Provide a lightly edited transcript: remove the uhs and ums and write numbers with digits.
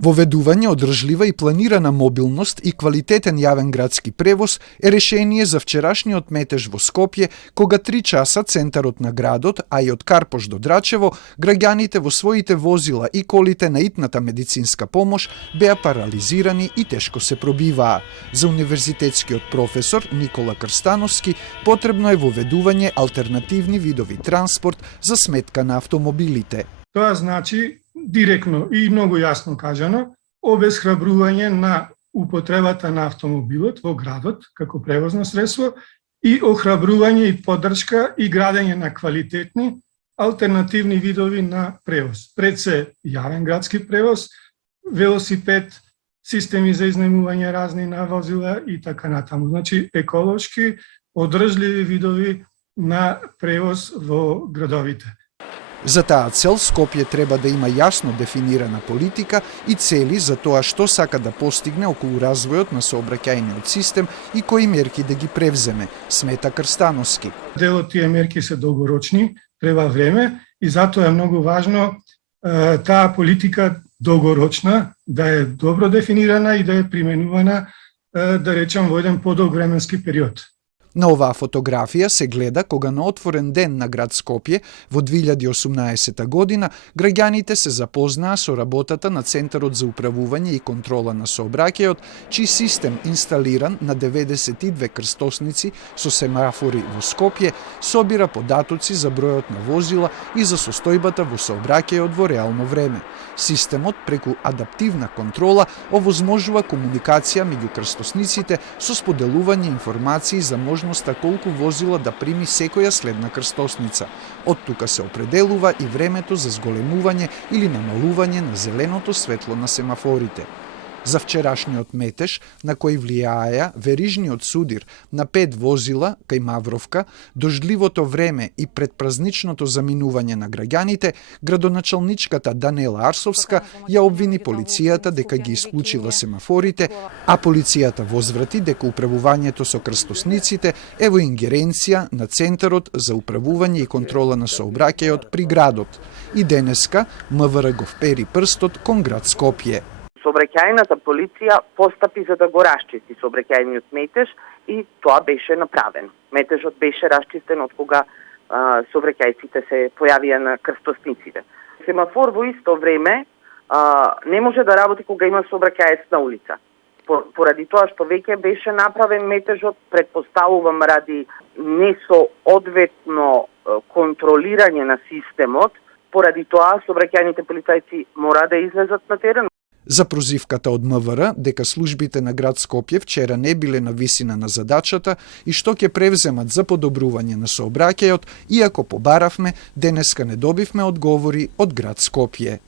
Воведување одржлива и планирана мобилност и квалитетен јавен градски превоз е решение за вчерашниот метеж во Скопје, кога 3 часа центарот на градот, а и од Карпош до Драчево, граѓаните во своите возила и колите на итната медицинска помош беа парализирани и тешко се пробиваа. За универзитетскиот професор Никола Крстановски потребно е воведување алтернативни видови транспорт за сметка на автомобилите. Тоа значи директно и многу јасно кажано обесхрабрување на употребата на автомобилот во градот како превозно средство и охрабрување и поддршка и градење на квалитетни алтернативни видови на превоз. Пред се јавен градски превоз, велосипед, системи за изнемување разни на возила и така натаму. Значи еколошки, одржливи видови на превоз во градовите. За таа цел Скопје треба да има јасно дефинирана политика и цели за тоа што сака да постигне околу развојот на сообраќајниот систем и кои мерки да ги превземе, смета Крстановски. Дел од тие мерки се долгорочни, треба време и затоа е многу важно таа политика долгорочна да е добро дефинирана и да е применувана, да речам, во еден подолг временски период. На оваа фотографија се гледа кога на отворен ден на град Скопје во 2018 година граѓаните се запознаа со работата на Центарот за управување и контрола на сообраќајот, чиј систем инсталиран на 92 крстосници со семафори во Скопје собира податоци за бројот на возила и за состојбата во сообраќајот во реално време. Системот преку адаптивна контрола овозможува комуникација меѓу крстосниците со споделување информации за можноста колку возила да прими секоја следна крстосница. Од тука се определува и времето за зголемување или намалување на зеленото светло на семафорите. За вчерашниот метеж, на кој влијаеа верижниот судир на 5 возила кај Мавровка, дождливото време и предпразничното заминување на граѓаните, градоначалничката Данела Арсовска ја обвини полицијата дека ги исклучила семафорите, а полицијата возврати дека управувањето со крстосниците е во ингеренција на Центарот за управување и контрола на сообраќајот при градот. И денеска МВР го впери прстот кон град Скопје. Сообраќајната полиција постапи за да го расчисти сообраќајниот метеж и тоа беше направено. Метежот беше расчистен од кога сообраќајците се појавија на крстосниците. Семафор во исто време не може да работи кога има сообраќаец на улица. Поради тоа што веќе беше направен метежот, претпоставувам ради несоодветно контролирање на системот, поради тоа сообраќајните полицајци мора да излезат на терен. За прозивката од МВР дека службите на град Скопје вчера не биле на висина на задачата и што ќе превземат за подобрување на сообраќајот, иако побаравме, денеска не добивме одговори од град Скопје.